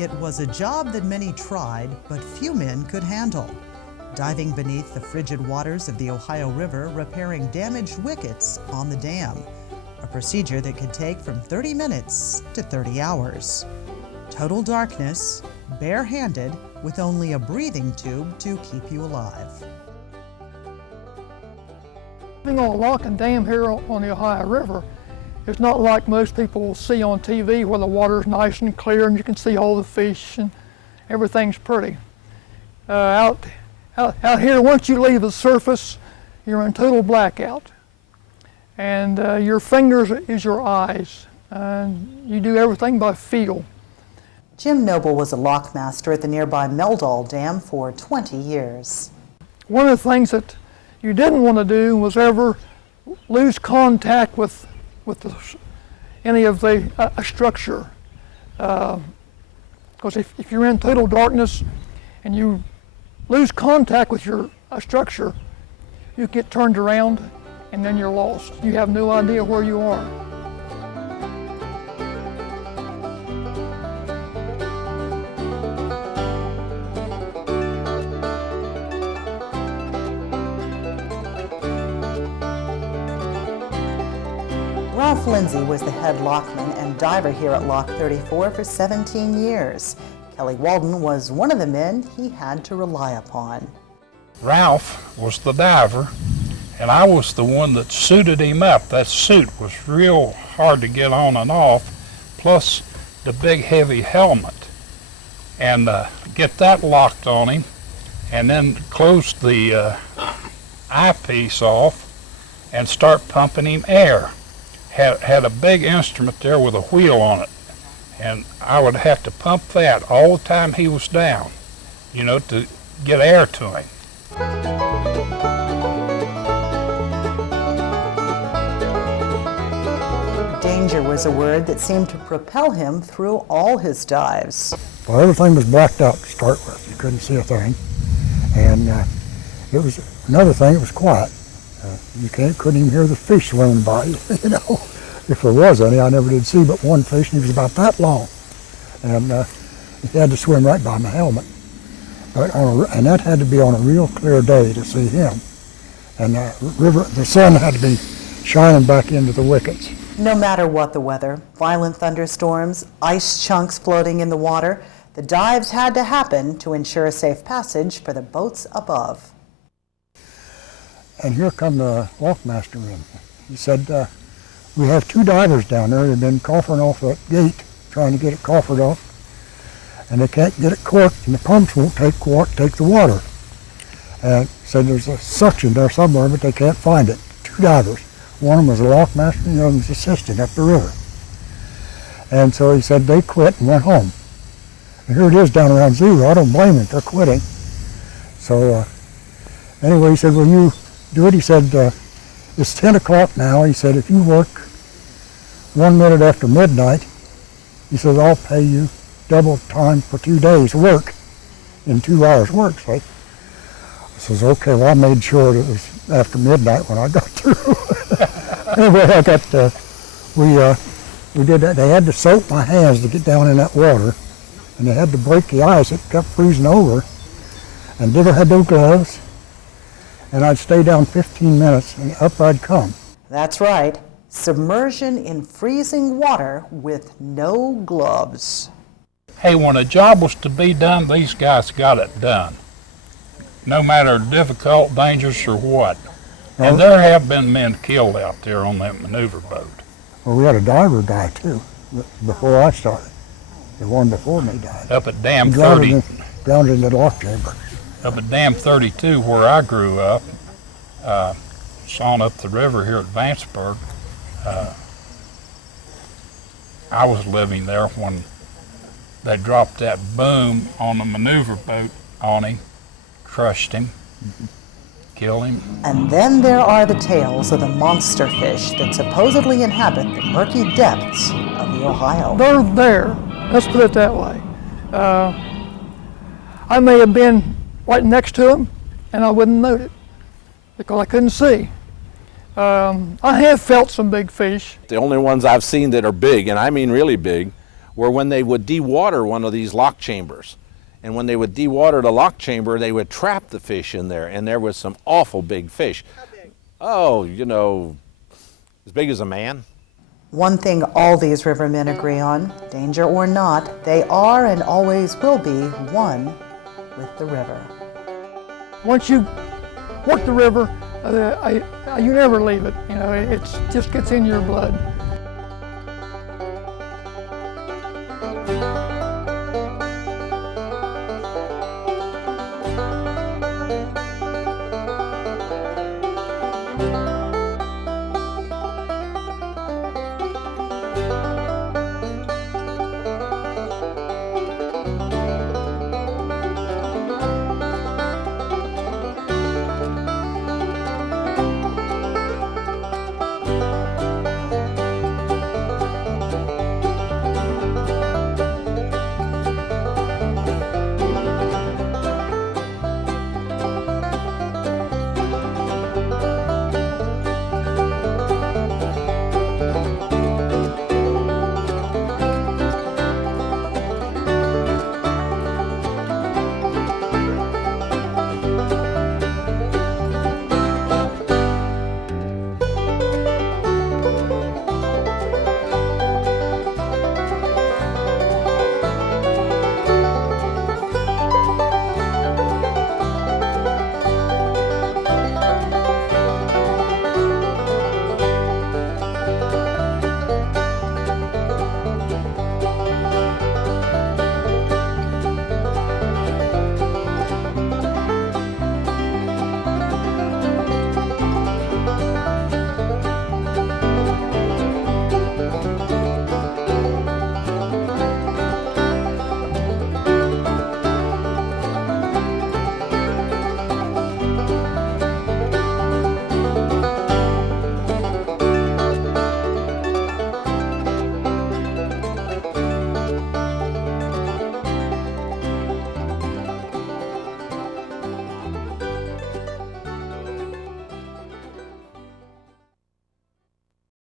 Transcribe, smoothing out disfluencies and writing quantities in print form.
It was a job that many tried, but few men could handle. Diving beneath the frigid waters of the Ohio River, repairing damaged wickets on the dam. A procedure that could take from 30 minutes to 30 hours. Total darkness, bare-handed, with only a breathing tube to keep you alive. Living on a lock and dam here on the Ohio River, it's not like most people will see on TV where the water's nice and clear and you can see all the fish and everything's pretty. Out here, once you leave the surface, you're in total blackout. And your fingers is your eyes. You do everything by feel. Jim Noble was a lockmaster at the nearby Meldal Dam for 20 years. One of the things that you didn't want to do was ever lose contact with any of the structure. Because if you're in total darkness and you lose contact with your structure, you get turned around and then you're lost. You have no idea where you are. Ralph Lindsay was the head lockman and diver here at Lock 34 for 17 years. Kelly Walden was one of the men he had to rely upon. Ralph was the diver, and I was the one that suited him up. That suit was real hard to get on and off, plus the big heavy helmet. And get that locked on him, and then close the eyepiece off and start pumping him air. Had a big instrument there with a wheel on it, and I would have to pump that all the time he was down, you know, to get air to him. Danger was a word that seemed to propel him through all his dives. Well, everything was blacked out to start with. You couldn't see a thing. And it was another thing, it was quiet. You couldn't even hear the fish swimming by, you know. If there was any, I never did see but one fish, and he was about that long. And he had to swim right by my helmet. But and that had to be on a real clear day to see him. And the sun had to be shining back into the wickets. No matter what the weather, violent thunderstorms, ice chunks floating in the water, the dives had to happen to ensure a safe passage for the boats above. And here come the lockmaster in. He said, we have two divers down there. They've been coffering off that gate, trying to get it coffered off. And they can't get it corked, and the pumps won't take the water. And said there's a suction there somewhere, but they can't find it. Two divers. One of them was a lockmaster, and the other was assistant up the river. And so he said they quit and went home. And here it is down around zero. I don't blame them for quitting. So anyway, he said, will you do it? He said, it's 10 o'clock now. He said, if you work 1 minute after midnight, he says, I'll pay you double time for 2 days work in 2 hours work. So I says, okay, well, I made sure it was after midnight when I got through. Anyway, I got, we did that. They had to soak my hands to get down in that water, and they had to break the ice. It kept freezing over, and never had no gloves. And I'd stay down 15 minutes, and up I'd come. That's right, submersion in freezing water with no gloves. Hey, when a job was to be done, these guys got it done, no matter difficult, dangerous, or what. And there have been men killed out there on that maneuver boat. Well, we had a diver die, too, before I started. The one before me died. Up at Dam 30. Drowned in the lock chamber. Up at Dam 32, where I grew up, on up the river here at Vanceburg, I was living there when they dropped that boom on the maneuver boat on him, crushed him, killed him. And then there are the tales of the monster fish that supposedly inhabit the murky depths of the Ohio. They're there, let's put it that way. I may have been right next to them, and I wouldn't note it because I couldn't see. I have felt some big fish. The only ones I've seen that are big, and I mean really big, were when they would dewater one of these lock chambers. And when they would dewater the lock chamber, they would trap the fish in there, and there was some awful big fish. How big? Oh, you know, as big as a man. One thing all these rivermen agree on, danger or not, they are and always will be one with the river. Once you work the river, you never leave it. You know, it just gets in your blood.